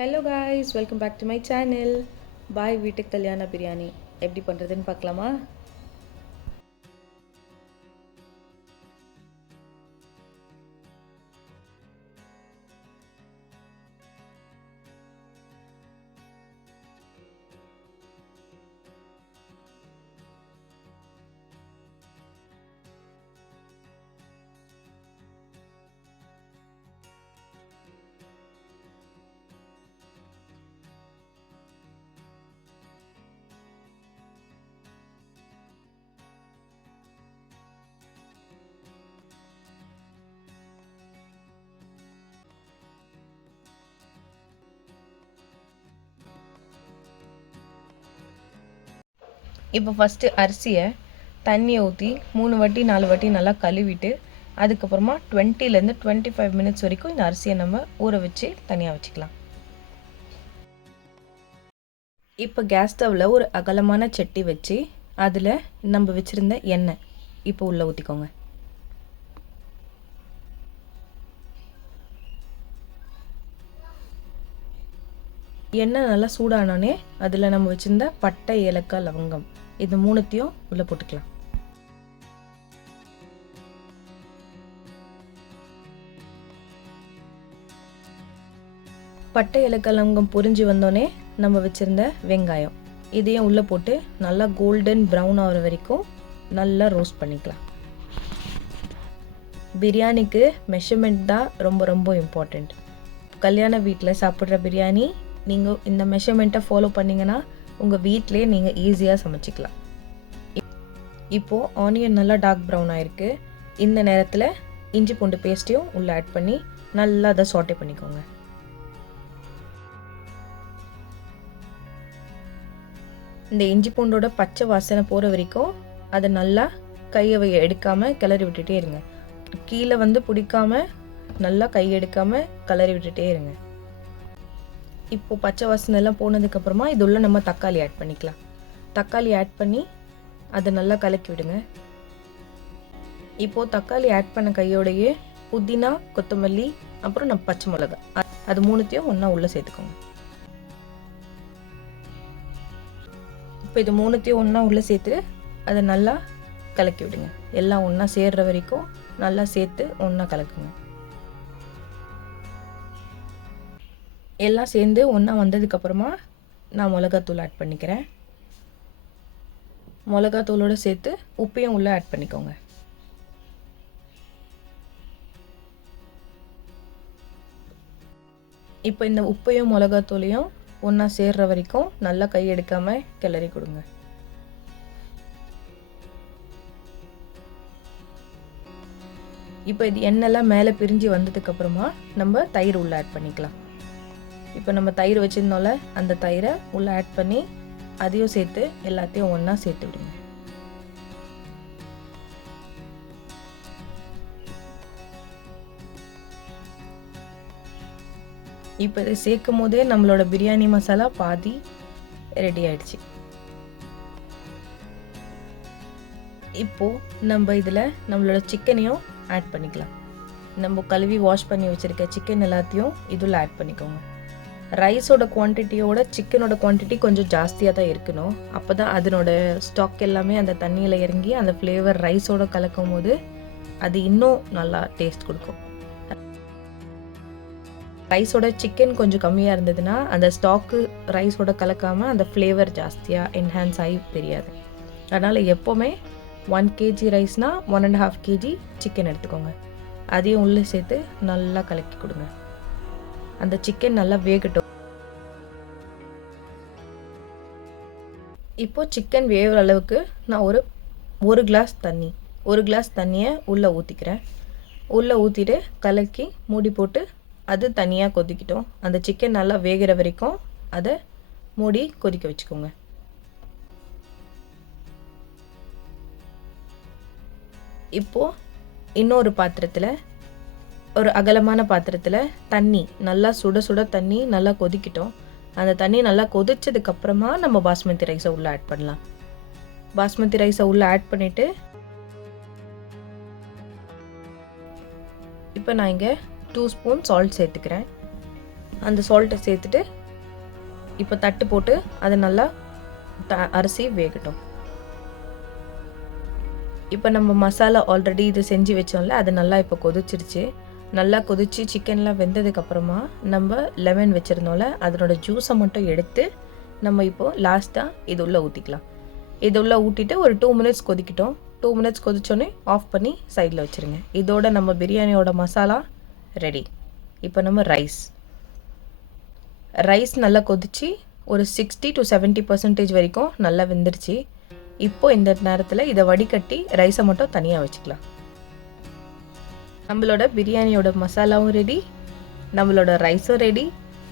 Hello guys, welcome back to my channel. பாய் வீட்டுக்கு கல்யாண பிரியாணி எப்படி பண்ணுறதுன்னு பார்க்கலாமா? இப்போ ஃபஸ்ட்டு அரிசியை தண்ணியை ஊற்றி 3 வாட்டி 4 வாட்டி நல்லா கழுவிட்டு அதுக்கப்புறமா 20லேருந்து 25 மினிட்ஸ் வரைக்கும் இந்த அரிசியை நம்ம ஊற வச்சு தனியாக வச்சுக்கலாம். இப்போ கேஸ் ஸ்டவ்வில் ஒரு அகலமான சட்டி வச்சு அதில் நம்ம வச்சுருந்த எண்ணெய் இப்போ உள்ளே ஊற்றிக்கோங்க. எண்ணெய் நல்லா சூடானோடனே அதில் நம்ம வச்சுருந்த பட்டை, ஏலக்காய், லவங்கம் இது மூணுத்தையும் உள்ளே போட்டுக்கலாம். பட்டை, ஏலக்காய், லவங்கம் பொரிஞ்சு வந்தோடனே நம்ம வச்சுருந்த வெங்காயம் இதையும் உள்ளே போட்டு நல்லா கோல்டன் ப்ரௌன் ஆகிற வரைக்கும் நல்லா ரோஸ்ட் பண்ணிக்கலாம். பிரியாணிக்கு மெஷர்மெண்ட் தான் ரொம்ப ரொம்ப இம்பார்ட்டண்ட். கல்யாண வீட்டில் சாப்பிட்ற பிரியாணி நீங்கள் இந்த மெஷர்மெண்ட்டை ஃபாலோ பண்ணிங்கன்னா உங்கள் வீட்டிலே நீங்கள் ஈஸியாக சமைச்சிக்கலாம். இப்போது ஆனியன் நல்லா டார்க் ப்ரௌன் ஆகிருக்கு. இந்த நேரத்தில் இஞ்சி பூண்டு பேஸ்ட்டையும் உள்ளே ஆட் பண்ணி நல்லா அதை சாட்டே பண்ணிக்கோங்க. இந்த இஞ்சி பூண்டோட பச்சை வாசனை போகிற வரைக்கும் அதை நல்லா கையை எடுக்காமல் கிளறி விட்டுட்டே இருங்க. கீழே பிடிக்காமல் நல்லா கை எடுக்காமல் கிளறி விட்டுட்டே இருங்க. இப்போது பச்சை வாசனை எல்லாம் போனதுக்கப்புறமா இது உள்ள நம்ம தக்காளி ஆட் பண்ணிக்கலாம். தக்காளி ஆட் பண்ணி அதை நல்லா கலக்கி விடுங்க. இப்போது தக்காளி ஆட் பண்ண கையோடையே புதினா, கொத்தமல்லி, அப்புறம் நம்ம பச்சை மிளகா அது மூணுத்தையும் ஒன்றா உள்ளே சேர்த்துக்கோங்க. இப்போ இது மூணுத்தையும் ஒன்றா உள்ளே சேர்த்து அதை நல்லா கலக்கி விடுங்க. எல்லாம் ஒன்றா சேர்கிற வரைக்கும் நல்லா சேர்த்து ஒன்றா கலக்குங்க. எல்லாம் சேர்ந்து ஒன்றா வந்ததுக்கப்புறமா நான் மிளகாத்தூள் ஆட் பண்ணிக்கிறேன். மிளகாத்தூளோடு சேர்த்து உப்பையும் உள்ளே ஆட் பண்ணிக்கோங்க. இப்போ இந்த உப்பையும் மிளகாத்தூளையும் ஒன்றா சேர்கிற வரைக்கும் நல்லா கை எடுக்காமல் கிளறி கொடுங்க. இப்போ இது எண்ணெய்லாம் மேலே பிரிஞ்சு வந்ததுக்கப்புறமா நம்ம தயிர் உள்ளே ஆட் பண்ணிக்கலாம். இப்போ நம்ம தயிர் வச்சுருந்தோம்ல அந்த தயிரை உள்ளே ஆட் பண்ணி அதையும் சேர்த்து எல்லாத்தையும் ஒன்றா சேர்த்து விடுங்க. இப்போ இதை சேர்க்கும் போதே நம்மளோட பிரியாணி மசாலா பாதி ரெடி ஆயிடுச்சு. இப்போது நம்ம இதில் நம்மளோட சிக்கனையும் ஆட் பண்ணிக்கலாம். நம்ம கழுவி வாஷ் பண்ணி வச்சுருக்க சிக்கன் எல்லாத்தையும் இதில் ஆட் பண்ணிக்கோங்க. ரைஸோட குவான்டிட்டியோட சிக்கனோட குவான்டிட்டி கொஞ்சம் ஜாஸ்தியாக தான் இருக்கணும். அப்போ தான் அதனோட ஸ்டாக் எல்லாமே அந்த தண்ணியில் இறங்கி அந்த ஃப்ளேவர் ரைஸோட கலக்கும் போது அது இன்னும் நல்லா டேஸ்ட் கொடுக்கும். ரைஸோட சிக்கன் கொஞ்சம் கம்மியாக இருந்ததுன்னா அந்த ஸ்டாக்கு ரைஸோட கலக்காமல் அந்த ஃப்ளேவர் ஜாஸ்தியாக என்ஹான்ஸ் ஆகி தெரியாது. அதனால் எப்போவுமே 1 kg ரைஸ்னால் 1.5 kg சிக்கன் எடுத்துக்கோங்க. அதையும் உள்ளே சேர்த்து நல்லா கலக்கி கொடுங்க. அந்த சிக்கன் நல்லா வேகட்டும். இப்போது சிக்கன் வேகிற அளவுக்கு நான் ஒரு கிளாஸ் தண்ணியை உள்ளே ஊற்றிக்கிறேன். உள்ளே ஊற்றிட்டு கலக்கி மூடி போட்டு அது தனியாக கொதிக்கிட்டோம். அந்த சிக்கன் நல்லா வேகிற வரைக்கும் அதை மூடி கொதிக்க வச்சுக்கோங்க. இப்போது இன்னொரு பாத்திரத்தில், ஒரு அகலமான பாத்திரத்தில் தண்ணி நல்லா சுட தண்ணி நல்லா கொதிக்கிட்டோம். அந்த தண்ணி நல்லா கொதிச்சதுக்கப்புறமா நம்ம பாஸ்மதி ரைஸை உள்ளே ஆட் பண்ணலாம். பாஸ்மதி ரைஸை உள்ளே ஆட் பண்ணிவிட்டு இப்போ நான் இங்கே 2 ஸ்பூன் சால்ட் சேர்த்துக்கிறேன். அந்த சால்ட்டை சேர்த்துட்டு இப்போ தட்டு போட்டு அது நல்லா அரிசி வேகட்டும். இப்போ நம்ம மசாலா ஆல்ரெடி இது செஞ்சு வச்சோம்ல, அது நல்லா இப்போ கொதிச்சிருச்சு. நல்லா கொதிச்சு சிக்கன்லாம் வெந்ததுக்கப்புறமா நம்ம லெமன் வச்சுருந்தோம்ல, அதனோட ஜூஸை மட்டும் எடுத்து நம்ம இப்போது லாஸ்ட்டாக இது உள்ளே ஊற்றிக்கலாம். இது உள்ளே ஊற்றிட்டு ஒரு 2 மினிட்ஸ் கொதிக்கிட்டோம். 2 மினிட்ஸ் கொதிச்சோன்னே ஆஃப் பண்ணி சைடில் வச்சுருங்க. இதோட நம்ம பிரியாணியோட மசாலா ரெடி. இப்போ நம்ம ரைஸ் நல்லா கொதிச்சு ஒரு 60 to 70% வரைக்கும் நல்லா வெந்துருச்சு. இப்போது இந்த நேரத்தில் இதை வடிகட்டி ரைஸை மட்டும் தனியாக வச்சுக்கலாம். நம்மளோட பிரியாணியோட மசாலாவும் ரெடி, நம்மளோட ரைஸும் ரெடி.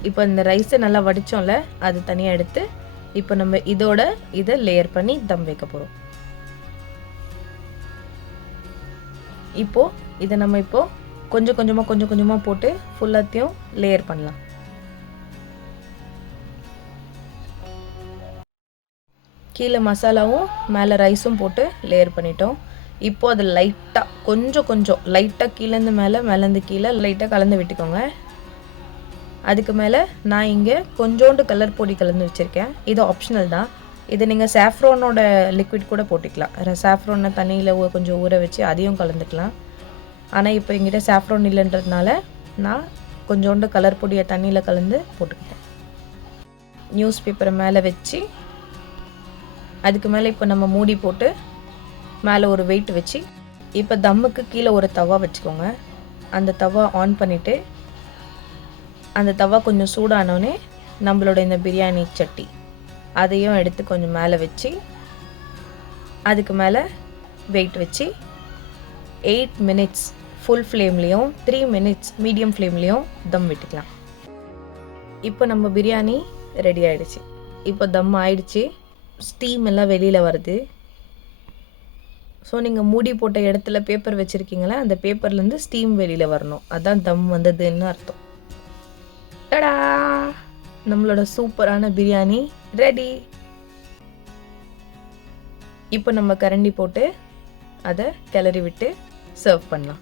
இப்போ இந்த ரைஸை நல்லா வடித்தோம்ல, அது தனியாக எடுத்து இப்போ நம்ம இதை லேயர் பண்ணி தம் வைக்க போகிறோம். இப்போது இதை நம்ம கொஞ்சம் கொஞ்சமாக போட்டு ஃபுல்லாத்தையும் லேயர் பண்ணலாம். கீழே மசாலாவும் மேலே ரைஸும் போட்டு லேயர் பண்ணிட்டோம். இப்போது அது லைட்டாக கொஞ்சம் லைட்டாக கீழேருந்து மேலேருந்து கீழே லைட்டாக கலந்து விட்டுக்கோங்க. அதுக்கு மேலே நான் இங்கே கொஞ்சோண்டு கலர் பொடி கலந்து வச்சுருக்கேன். இது ஆப்ஷனல் தான். இது நீங்கள் சாஃப்ரானோட லிக்விட் கூட போட்டுக்கலாம். சாஃப்ரானை தண்ணியில் கொஞ்சம் ஊற வச்சு அதையும் கலந்துக்கலாம். ஆனால் இப்போ எங்கிட்ட சாஃப்ரான் இல்லைன்றதுனால நான் கொஞ்சோண்டு கலர் பொடியை தண்ணியில் கலந்து போட்டுக்கிட்டேன். நியூஸ் பேப்பரை மேலே வச்சு அதுக்கு மேலே இப்போ நம்ம மூடி போட்டு மேலே ஒரு வெயிட் வச்சு இப்போ தம்முக்கு கீழே ஒரு தவா வச்சுக்கோங்க. அந்த தவா ஆன் பண்ணிவிட்டு அந்த தவா கொஞ்சம் சூடானோடனே நம்மளோட இந்த பிரியாணி சட்டி அதையும் எடுத்து கொஞ்சம் மேலே வச்சு அதுக்கு மேலே வெயிட் வச்சு 8 மினிட்ஸ் ஃபுல் ஃப்ளேம்லேயும் 3 மினிட்ஸ் மீடியம் ஃப்ளேம்லேயும் தம் விட்டுக்கலாம். இப்போ நம்ம பிரியாணி ரெடி ஆகிடுச்சு. இப்போ தம் ஆயிடுச்சு. ஸ்டீம் எல்லாம் வெளியில் வருது. ஸோ நீங்கள் மூடி போட்ட இடத்துல பேப்பர் வச்சுருக்கீங்களா, அந்த பேப்பர்லேருந்து ஸ்டீம் வெளியில் வரணும். அதான் தம் வந்ததுன்னு அர்த்தம். டடா, நம்மளோட சூப்பரான பிரியாணி ரெடி. இப்போ நம்ம கரண்டி போட்டு அதை கிளறி விட்டு சர்வ் பண்ணலாம்.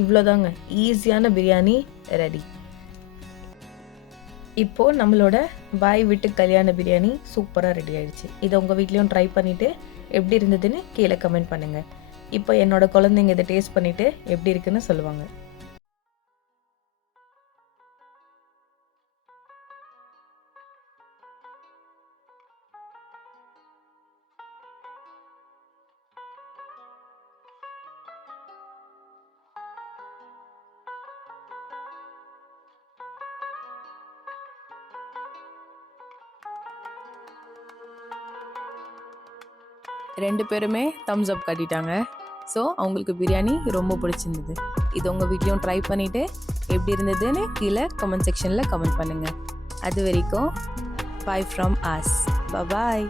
இவ்வளோதாங்க, ஈஸியான பிரியாணி ரெடி. இப்போது நம்மளோட பாய் வீட்டு கல்யாண பிரியாணி சூப்பராக ரெடி ஆகிடுச்சு. இதை உங்கள் வீட்லேயும் ட்ரை பண்ணிவிட்டு எப்படி இருந்ததுன்னு கீழே கமெண்ட் பண்ணுங்கள். இப்போ என்னோடய குழந்தைங்க இதை டேஸ்ட் பண்ணிவிட்டு எப்படி இருக்குன்னு சொல்லுவாங்க. ரெண்டு பேருமே தம்ஸ் அப் காட்டிட்டாங்க. ஸோ அவங்களுக்கு பிரியாணி ரொம்ப பிடிச்சிருந்தது. இது உங்கள் வீட்லேயும் ட்ரை பண்ணிவிட்டு எப்படி இருந்ததுன்னு கீழே கமெண்ட் செக்ஷனில் கமெண்ட் பண்ணுங்கள். அது வரைக்கும் பை ஃப்ரம் அஸ். பாய்.